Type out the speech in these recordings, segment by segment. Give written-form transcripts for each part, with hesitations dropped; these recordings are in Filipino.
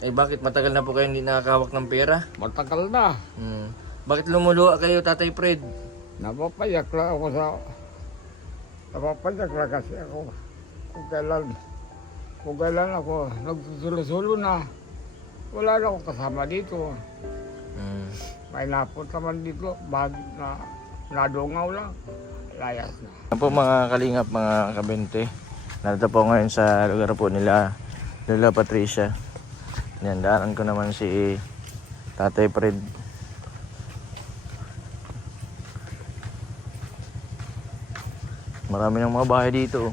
Eh bakit matagal na po kayo hindi nakakahawak ng pera? Matagal na. Bakit lumuluha kayo, Tatay Fred? Napapayak lang ako sa... Napapayak lang kasi ako. Kung kailan ako nagsusulo-sulo na, wala na akong kasama dito. May napunta man dito, bagit na nadungaw lang. Layas na. Ano po mga kalingap, mga kabente? Narito po ngayon sa lugar po nila Lola Patricia. Yan, daanan ko naman si Tatay Fred. Marami ng mga bahay dito.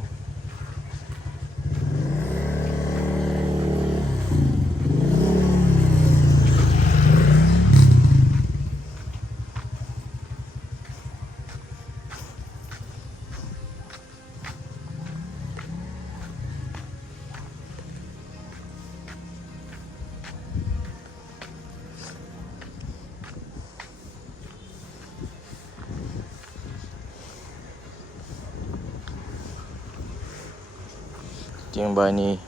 Ito yung bahay ni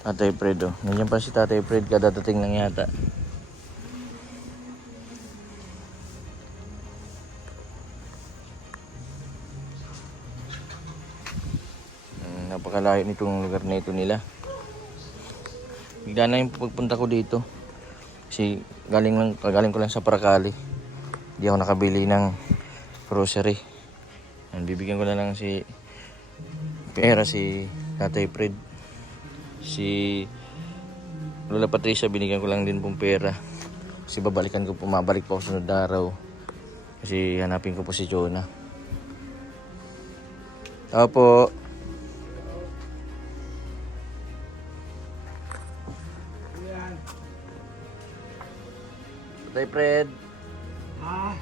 Tatay Fred. Oh. Nandiyan pa si Tatay Fred, kadadating lang yata. Napakalayo nitong lugar na ito nila. Bigla na yung pagpunta ko dito. Kasi galing ko lang sa Paracali. Hindi ako nakabili ng grocery. Bibigyan ko na lang si Tatay Fred. Si Lola Patricia binigyan ko lang din pong pera. Kasi mabalik pa ako sunod araw. Kasi hanapin ko po si Jonah. Tao po. Tatay Fred. Ha?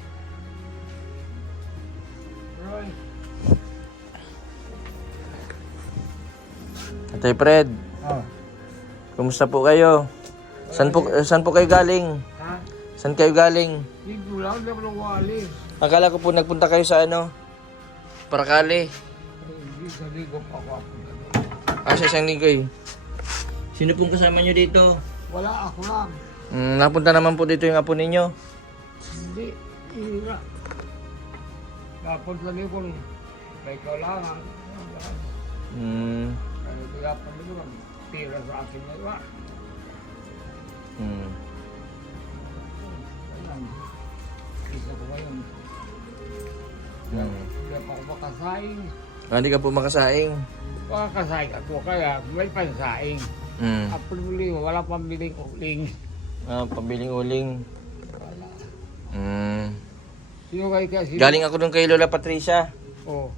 Roy? Tatay Fred. Oh. Kumusta po kayo? Saan po kayo galing? Ha? Saan kayo galing? Dito lang, di ako wali. Akala ko po nagpunta kayo sa Paracali. Hindi, sa ligo pa ako. Sa isang linggo eh. Sino pong kasama nyo dito? Wala ako lang. Napunta naman po dito yung apo ninyo. Hindi, hira. Dapat lagi kung may kailangan. Kaya pa nito lang, tira sa akin na iba. Isa ko ngayon. Kaya pa ako makasaing. Hindi ka po makasaing. Makakasaing ako kaya may pansaing. At pabili, wala pambiling uling. Pabiling uling. Wala. Galing Sino? ako dun kay Lola Patricia. Oh,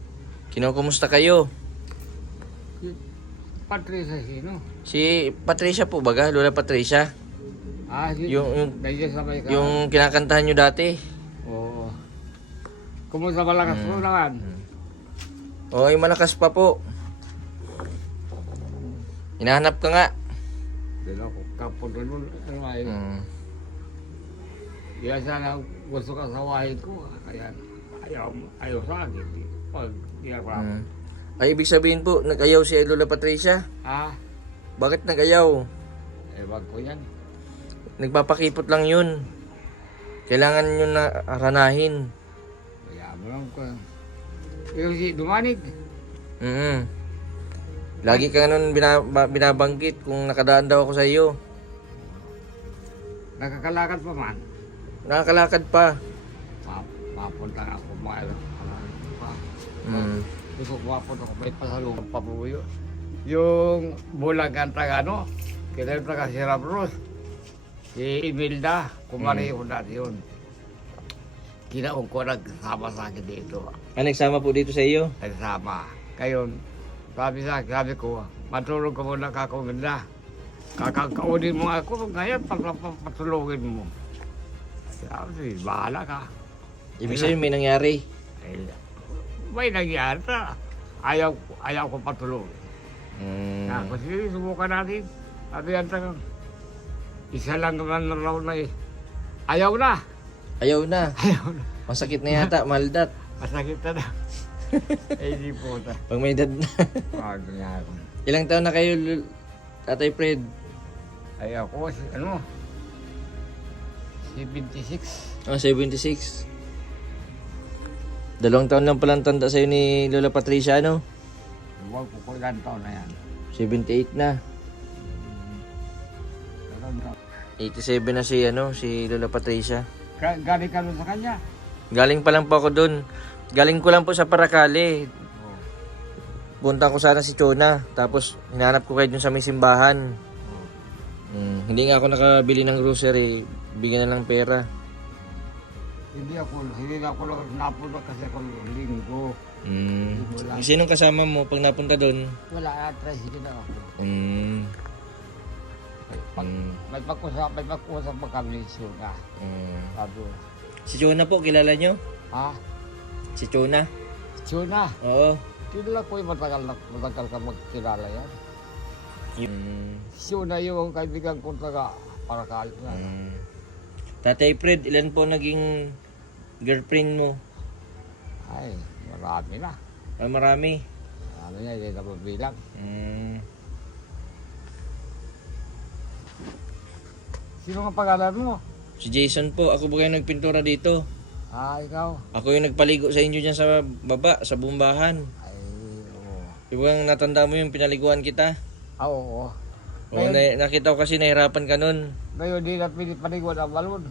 Kinukumusta kayo? si Patricia sino? Si Patricia po baga? Lola Patricia? Yung nandiyan sa may yung kinakantahan nyo dati. Oo. Kumusta malakas mo naman? Ay malakas pa po. Hinahanap ka nga. Dito ako kapon doon. Ano ay? Kaya sana gusto ka sawahin ko. Kaya ayaw sa akin. Pag ginagawa ko. Ay ibig sabihin po, nag-ayaw si Lola Patricia? Ha? Bakit nag-ayaw? Ewan ko yan. Nagpapakipot lang yun. Kailangan nyo na aranahin. Kaya mo lang ko. Yung si Dumanig. Lagi ka nun binabanggit kung nakadaan daw ako sa iyo. Nakakalakad pa man. Nakakalakad pa. Mapunta ako mga pa. Gusto ko mapunta ko may pasalubong pa po yun. Yung bulagan taga kita yung taga Sierra Cruz. Si Imelda, kumareho natin yun. Kinaong ko nagsama sa akin dito. Nagsama po dito sa iyo? Nagsama. Ngayon, sabi ko, matulog ka muna kakawinda. Kakaunin mo ako, ngayon patulogin mo. Sabi, bahala ka. Ibig sabihin may nangyari? May nangyari na. Ayaw ko patulogin. Sige, subukan natin. Sabi yan tagang, isa lang naman na raw na eh. Ayaw na. Ayaw na. Masakit na yata, maldat. Masakit na na. Hindi po ta. Pag may edad na. Ilang taon na kayo, Tatay Fred? Ay ako, 76. Ah, 76. 2 taon lang palang tanda sa'yo ni Lola Patricia, ano? Huwag ko ilan taon na yan. 78 na. 87 na si, si Lola Patricia. Galing ka doon sa kanya. Galing pa lang po ako doon. Galing ko lang po sa Paracale. Oh. Punta ko sana si Chona. Tapos, hinahanap ko kayo dun sa may simbahan. Oh. Hindi nga ako nakabili ng grocery. Bigyan na lang pera. Hindi na ako napunta kasi ako linggo. Wala. Sinong kasama mo pag napunta doon? Wala, tricycle na ako. May pag-usap pa kami ni Suna. Sabi ko, Si Chona po, kilala nyo? ha? Si Chona? Suna? Oo. Kilala ko yung matagal ka magkilala yan. Suna yung kaibigan kong taga Paracale na. Tatay Fred, ilan po naging girlfriend mo? Ay, marami na. Ah, marami. Marami na, hindi na mabilang. Sino ang pangalan mo? Si Jason po, ako ba kayo nagpintura dito? Ah, ikaw? Ako yung nagpaligo sa inyo dyan sa baba, sa bumbahan. Ay, oo. Di ba natanda mo yung pinaliguan kita? Ah, oo. Oo, nakita ko kasi nahirapan ka nun. Ngayon, di na pinipaliguan ang balon.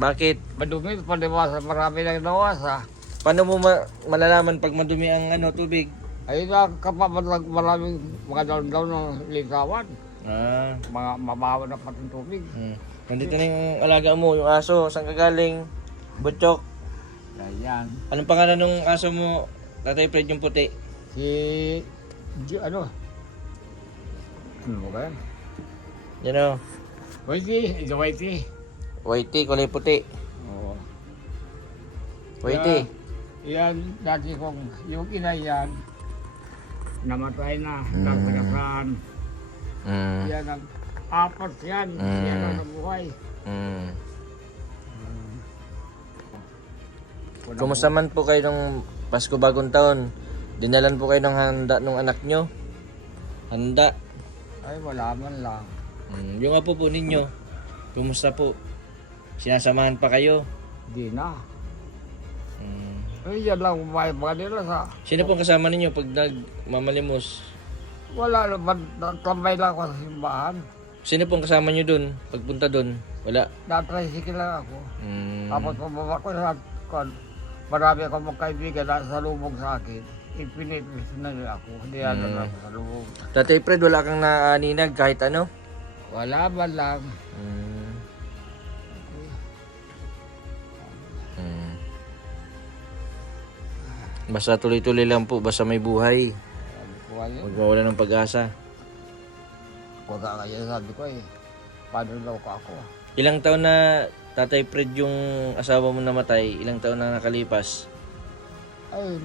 Bakit? Madumi, paniwasa, marami nang nawasa. Paano mo malalaman pag madumi ang tubig? Ay, maraming mga daon-daon ng lingkawan. Ah. Mga mabawa na patong tubig. Nandito na yung alaga mo, yung aso. Saan ka galing? Butchok. Ganyan. Anong pangalan ng aso mo, Tatay Fred, yung puti? Si... Ano ba yan? Yan o. Whitey, ito Whitey. Whitey, kulay puti. Oo. Whitey. Yan, dati kong, yung ina yan, namatay na, nagtagasaan. Yan ang apat yan, yan ang nabuhay. Kumusta man po kayo nung Pasko Bagong Taon? Dinalan po kayo ng handa nung anak nyo? Handa? Ay, wala man lang. Yung apo po ninyo, kumusta po? Sinasamahan pa kayo? Di na. Ay, yan lang, umayag mga nila sa... Sino pong kasama ninyo pag nagmamalimos? Wala naman, tambay lang ako sa simbahan. Sino pong kasama nyo dun? Pagpunta dun? Wala? Na-tricycle lang ako. Tapos pababa ko sa... Marami akong magkaibigan na sa lubog sa akin. Ipinipis na nila ako. Hindi na ako sa lubog. Tatay Fred, wala kang naaninag kahit ano? Wala man lang. Basta tuloy-tuloy lang po, basta may buhay. Sabi ko kayo. Huwag mawala ng pag-asa. Huwag ka kaya sabi ko eh. Paano daw ka ako? Ilang taon na Tatay Fred yung asawa mo namatay? Ilang taon na nakalipas? Ay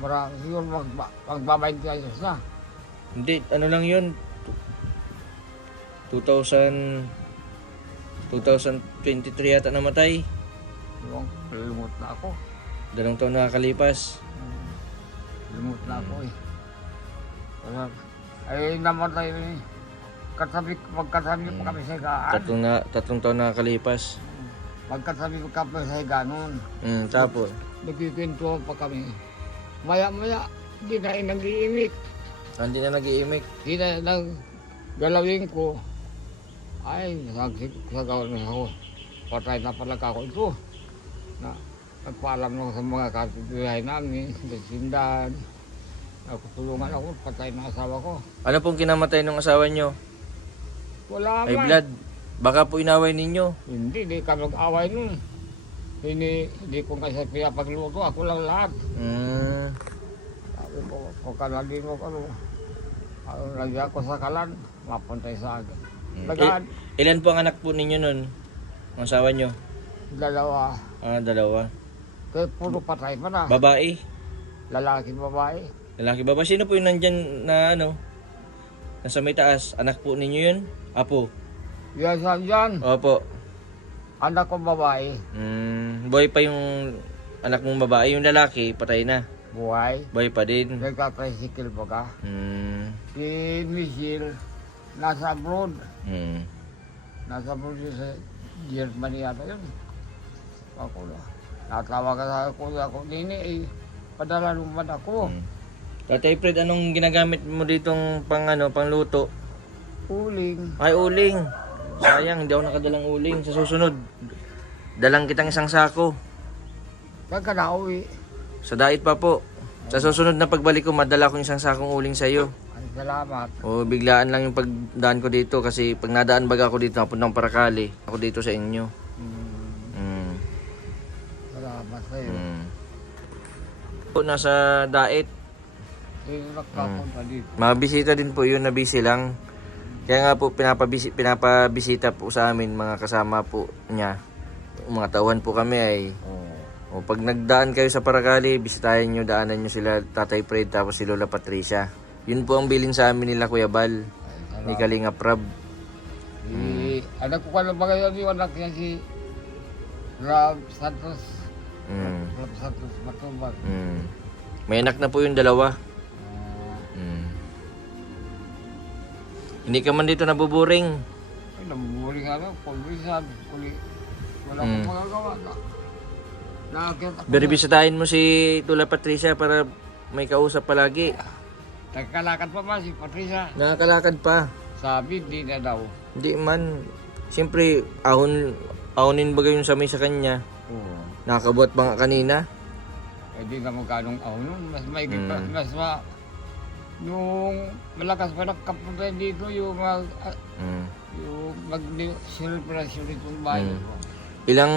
marami siguro magbabayad kayo na. Hindi, ano lang yun? 2023 yata namatay. Lumot na ako. 2 taon na nakalipas. Lumot na ako eh. Wala. Ay namatay eh. Magkasabi pa kami sa higaan. 3 taon na nakalipas. Magkasabi pa kami sa higaan noon. Tapos? Nagkikwento pa kami. Maya-maya, di na nag-iimik. Hindi na nag-iimik. Di na galawin ko. Ay, nasagaw na ako. Patay na pala ako ito. Na, nagpaalam ako sa mga kapitbahay namin, sa sindahan. Tulungan ako, patay na asawa ko. Ano pong kinamatay ng asawa nyo? Wala Ay man. blood. Baka po inaway ninyo. Hindi, di kami mag-away nun. Hindi ko kasi pinapagluto, ako lang lahat. Sabi ko, kung kanalin mo ko, lagyan ko sa kalan, mapuntay sa akin. Lagaan, Ilan po ang anak po ninyo nun? Ang asawa nyo? 2. 2. Kaya puro patay pa na. Babae? Lalaki, babae. Lalaki babae? Sino po yung nandyan na nasa may taas? Anak po ninyo yun? Apo? Yan saan dyan, Opo. anak ko babae, Boy pa yung anak mong babae. Yung lalaki, patay na. buhay. Boy pa din. Nagka-tricycle ba ka? Hmm. Si Michelle, nasa abroad. Nasa Brazil sa Germany yata yun. Ako na. Natawag ka sa kuya ko, Nini, padala naman ako. Tatay Fred, anong ginagamit mo ditong pangluto? Uling. Ay, uling. Sayang, hindi ako nakadalang uling. Sa susunod, dalang kitang isang sako. Pag ka nauwi. Sa dait pa po. Sa susunod na pagbalik ko, madala ko isang sakong uling sa iyo. Ay, salamat. O biglaan lang yung pagdaan ko dito kasi pag nadaan baga ako dito, napuntang Paracali. Ako dito sa inyo. Mm. Salamat sa'yo. Mm. Nasa dait. Nagkapunta dito. Mabisita din po yun, na busy lang. Kaya nga po pinapabisita po sa amin mga kasama po niya. Mga tauhan po kami ay o pag nagdaan kayo sa Paracali, bisitahin nyo, daanan nyo sila Tatay Fred tapos si Lola Patricia. Yun po ang bilin sa amin nila Kuya Bal, ni Kalingap Rab. Anak ko ka na ba ngayon yung anak niya si Rob Santos. Rob Santos Matubag. May anak na po yung dalawa. Hindi ka man dito nabuburing. Ay, nabuburing nga lang. Pulbisan. Wala akong magagawa na. Nakakita ko. Pero bisitahin mo si Lola Patricia para may kausap palagi. Nagkalakad pa ba si Patricia? Nakakalakad pa. Sabi, di na daw. Hindi man. Siyempre, ahonin bagay yung samay sa kanya. Oo. Nakakabuhat ba nga kanina? Eh, di na magkanong nun. Mas maigit pa. Yung malakas pa nakapunta dito, yung mag-celebration itong bayan ko. Ilang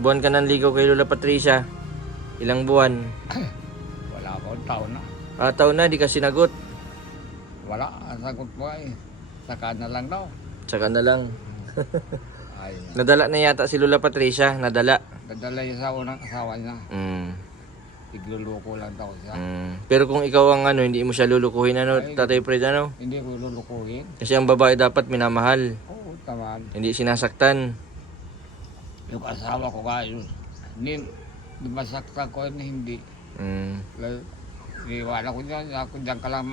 buwan ka nang ligaw kay Lola Patricia? Ilang buwan? Wala akong taon na. Taon na, di ka sinagot. Wala, ang sagot mo ay, saka na lang daw. Tsaka na lang. Ay, Nadala na yata si Lola Patricia, nadala. nadala yung sa unang asawa niya. Igluluko lang daw siya. Pero kung ikaw ang hindi mo siya lulukuhin, Ay, Tatay Fred, Hindi ko lulukuhin. Kasi ang babae dapat minamahal, Oo, taman. hindi sinasaktan. Yung asawa ko nga yun. Masaktan ko yun, hindi. Iwanan ko dyan, ako dyan ka lang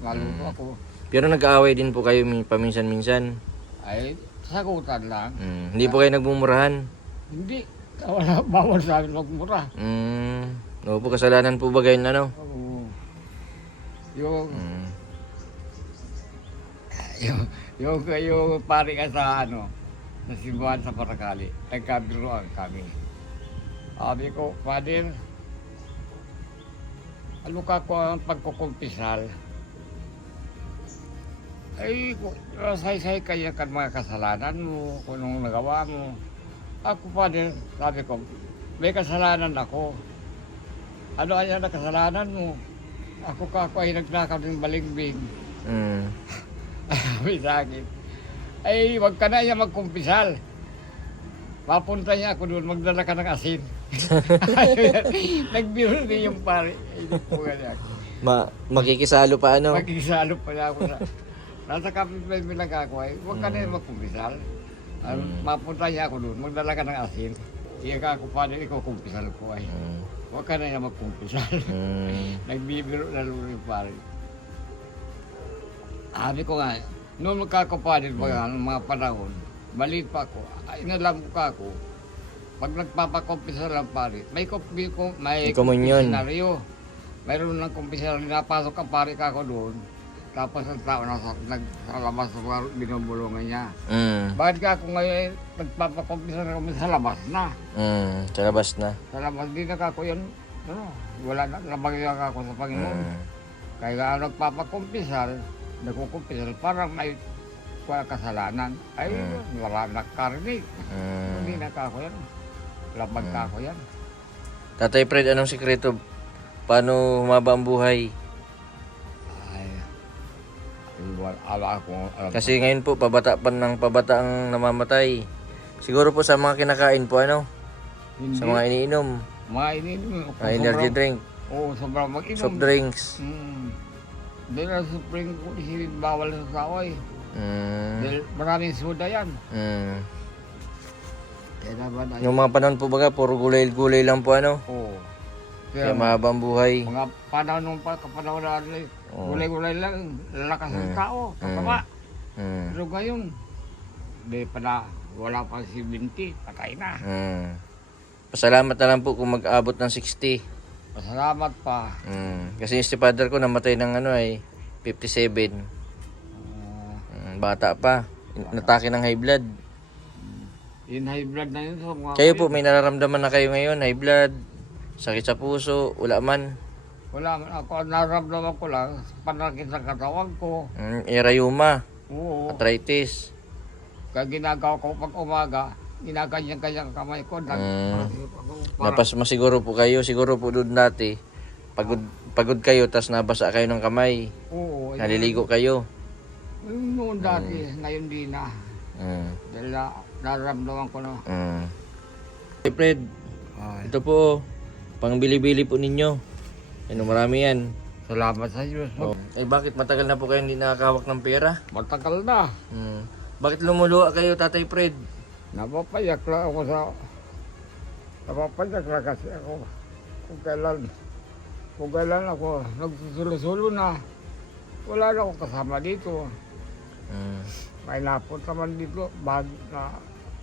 maluto ako. Pero nag-aaway din po kayo paminsan-minsan. Ay, sagutan lang. Hindi po kayo nagmumurahan. Hindi. Wala, bawal sa amin magmura. Oo po, kasalanan po ba gayon Oo. Yung pari ka sa sa simbahan sa Paracali, nagkabiruan kami. Sabi ko, Father, ano ka ko ang pagkukumpisal? Ay, say-say kaya kan mga kasalanan mo, kung anong nagawa mo. Ako, Father, sabi ko, may kasalanan ako. Ano kaya na kasalanan mo? Ako ay nagnakaw ng balimbing. Sabi sa akin, ay, wag ka na niya magkumpisal. Papunta niya ako doon, magdala ka ng asin. Nagbiro niya yung pare. Ay, di po ganyan. Makikisalo pa Magkisalo pa niya ako sa... Nasa kapitbahay bilang ako ay, wag ka na niya magkumpisal. Mapunta niya ako doon, magdala ka ng asin. Iya ka ako pa rin, ikaw kumpisal ko ay. Huwag ka na niya magkumpisal. Nagbibiro na lalo yung pare. Sabi ko nga, noong magkakapalit mga panahon, maliit pa ako, ay nalam ko ako, pag nagpapakumpisal lang pare, may komunyon. senaryo. Mayroon ng kumpisal, napasok ang pare ka ako doon. Tapos ang tao nasa labas sa binubulungan niya. Bakit ka ako ngayon nagpapakumpisal kami sa labas na? Sa labas na. Sa labas din na ako yun. Wala na, nabagyan ako sa Panginoon. Kaya nga nagpapakumpisal, nagkukumpisal parang may kasalanan. Ay, marami nakarinig. Hindi na ako yan. Labag ka ako yan. Tatay Fred, anong sikreto? Paano humaba ang buhay? Kasi ngayon po, pabata ang namamatay. Siguro po sa mga kinakain po, Hindi. sa mga iniinom. Mga iniinom. Mga energy drink, Oo, sobrang mag-inom. soft drinks. Dahil ang supreme ko, bawal sa tao eh. Dahil maraming soda yan. Kaya naman ay... Yung mga panahon po baga, puro gulay-gulay lang po, Oo. Kaya mahaba ang buhay. Mga panahon nung kapanahon na gulay-gulay lang, lalakas ng tao, kapama. Pero ngayon, Di pa na, wala pa 70, patay na. Pasalamat na lang po kung mag-abot ng 60. Pasalamat pa. Kasi yung stepfather ko namatay ng ano ay 57. Bata pa. Natake ng high blood. Yung high blood na yun sa mga Kayo po, may nararamdaman na kayo ngayon? High blood, sakit sa puso, wala man? Wala man ako, naramdaman ko lang, panakit sa katawan ko. Rheuma, Oo. arthritis. Kaya ginagawa ko pag umaga, ginaganyan-ganyan kamay ko. Napasma siguro po kayo, siguro po doon dati. Pagod kayo, tas nabasa kayo ng kamay. Oo. Naliligo kayo. Noon dati, ngayon di na. Dahil nararamdaman ko na. Hey Fred, ito po, pang bili-bili po ninyo. Ano, marami yan. Salamat sa Diyos. Bakit matagal na po kayo hindi nakakawak ng pera? Matagal na. Bakit lumuluwa kayo, Tatay Fred? Napapayak lang ako sa... Napapayak lang kasi ako. Kung kailan ako nagsusulo-sulo na, wala na akong kasama dito. May napunta man dito,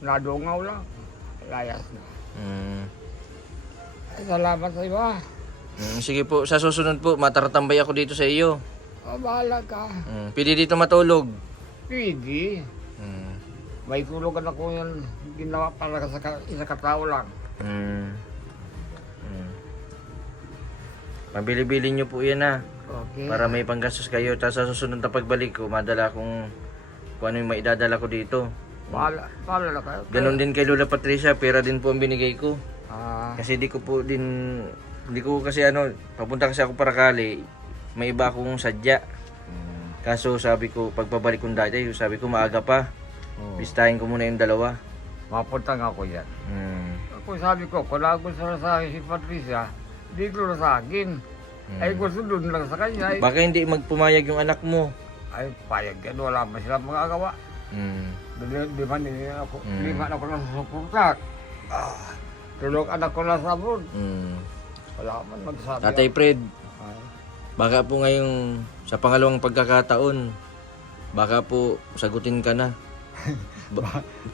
nadungaw lang, layas na. Salamat sa iyo. Sige po, sa susunod po, mataratambay ako dito sa iyo. Bahala ka. Pwede dito matulog. Pwede. May tulugan ako yan, ginawa para sa isa katao lang. Mabili-bili nyo po yan ha. Okay. Para may panggastos kayo. Tapos sa susunod na pagbalik ko, madala kung ano yung maidadala ko dito. Bahala na kayo. Ganon din kay Lola Patricia, pera din po ang binigay ko. Kasi di ko kasi papunta kasi ako para Kali, may iba akong sadya. Kaso sabi ko, pagpabalik kong dati, sabi ko maaga pa. Bistahin ko muna yung dalawa. Mapunta nga ako yan. Ako sabi ko, kung gusto na sa akin si Patricia, dito na sa akin. Ay gusto doon lang sa kanya. Baka hindi magpumayag yung anak mo. Ay payag yan, wala pa sila magagawa. Di man ako nasusuportat. Tulog anak ko na sa abroad. Wala man magsabi. Tatay Fred, baka po ngayong sa pangalawang pagkakataon, baka po sagutin ka na.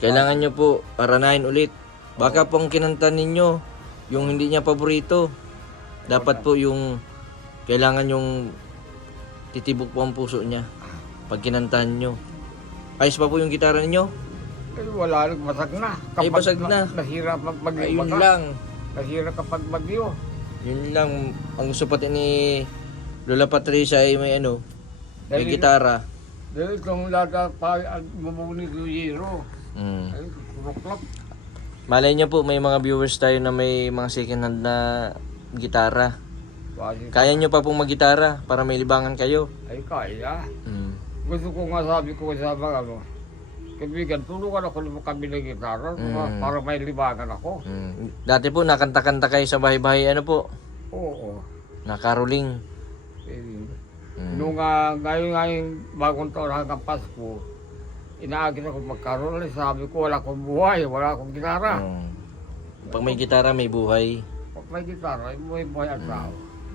Kailangan nyo po aranahin ulit. Baka po ang kinanta ninyo, yung hindi niya paborito. Dapat po yung kailangan yung titibok po ang puso niya pag kinantahan nyo. Ayos pa po yung gitara ninyo? Eh, wala, basag na. Ay, basag na. Nasira pag bagyo. Ayun lang. Nasira kapag bagyo. Yun lang. Ang gusto pati ni Lola Patricia ay may may gitara. Dahil kung lada pa bumuni ko Yero. Ay, kuruklap. Malay niyo po, may mga viewers tayo na may mga second hand na gitara. Kaya nyo pa pong maggitara para may libangan kayo. Ay, kaya. Gusto ko nga sabi ko sa mga kaibigan, tulungan ako ng kami ng gitara para may libangan ako. Dati po, nakanta-kanta kayo sa bahay-bahay, Oo. Nakaroling. Nung ngayon bagong taon hanggang Pasko, inaagin ako magkaroon. Sabi ko, wala akong buhay, wala akong gitara. Pag may gitara, may buhay. Pag may gitara, may buhay at tao.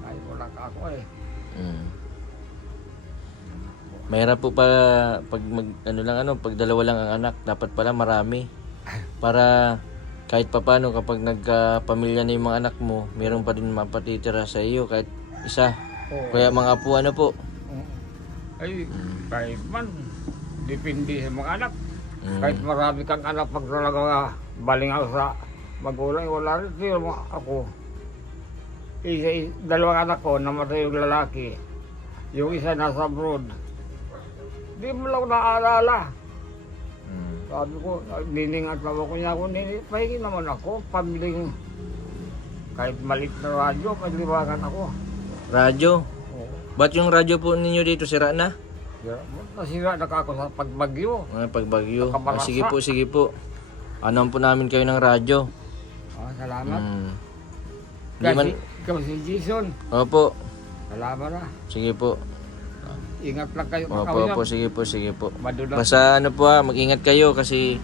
Ay, wala ka ako eh. Mahirap po pa pag pag dalawa lang ang anak, dapat pala marami. Para kahit papano kapag nagkapamilya na yung mga anak mo, meron pa din mapatitira sa iyo kahit isa. Kaya mga apo po. Ay, kahit man, depende sa mga anak. Kahit marami kang anak pag talaga baling ako sa magulang, wala rin siya ako. Dalawang anak ko, namatay yung lalaki. Yung isa nasa abroad. Di mo lang naaalala. Sabi ko, nining at lawa ko niya ako, pahingi naman ako, pamiling kahit malit na radyo, pagliwagan ako. Radyo? Ba't yung radyo po ninyo dito, sira na? Nasira na ako sa pagbagyo. Pagbagyo. Sige po. Anuhan po namin kayo ng radyo. Salamat. Ikaw si Jason. Opo. Salamat na. Sige po. Ingat lang kayo. Opo, sige po. Madulas. Basta mag-ingat kayo kasi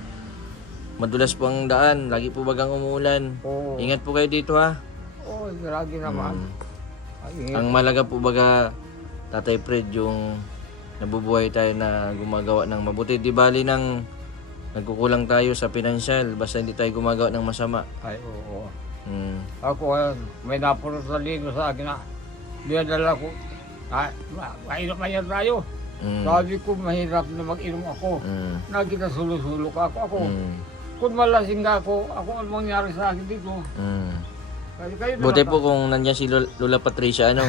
madulas po ang daan. Lagi po bagang umuulan. Ingat po kayo dito ha. Oo, lagi naman. Ang malaga po baga, Tatay Fred, yung nabubuhay tayo na gumagawa ng mabuti. Di bali ng nagkukulang tayo sa pinansyal basta hindi tayo gumagawa ng masama. Ay, oo. Mm. May napunod sa lino sa akin na dinadala ko. Mainom na yan tayo. Mm. Sabi ko, mahirap na mag-inom ako. Mm. Nakita sulo-sulo ka ako. Mm. Kung malasing ka ako ang mangyari sa akin dito. Mm. Kayo na Buti lang. po kung nandiyan si Lola Patricia, ano,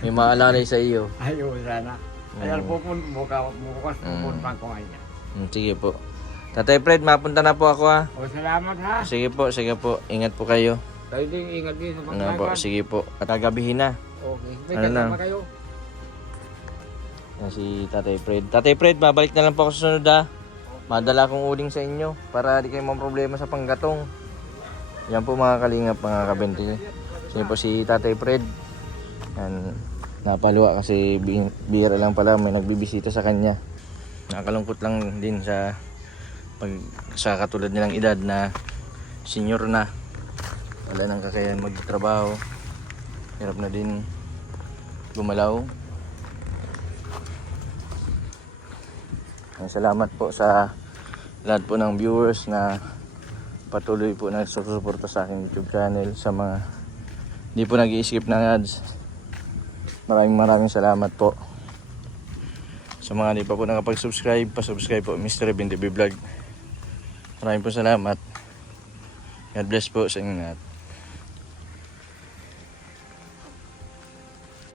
may maalalay sa iyo. Ay, oo, sana. Ayan, bukas pupunta ko ngayon. Sige po. Tatay Fred, mapunta na po ako ha. O, salamat ha. Sige po. Ingat po kayo. Kayo din, ingat din sa Ano po, pagkakas. sige po. At gagabihin na. Okay. May Ano na? kasama kayo. Yan si Tatay Fred. Tatay Fred, babalik na lang po ako sa sunod ha. Madala akong uling sa inyo para di kayo problema sa panggatong. Yan po mga kalingap, mga kabente. Sige po si Tatay Fred. Yan, napaluwa kasi bira lang pala may nagbibisita sa kanya. Nakakalungkot lang din sa katulad nilang edad na senior na. Wala nang kakayahan magtrabaho. Hirap na din gumalaw. Salamat po sa lahat po ng viewers na patuloy po na susuporta sa aking YouTube channel. Sa mga di po nag-i-skip ng ads, maraming salamat po. Sa mga di pa po nakapag-subscribe, pa-subscribe po Mr. Revin TV Vlog. Maraming po salamat. God bless po sa inyo lahat.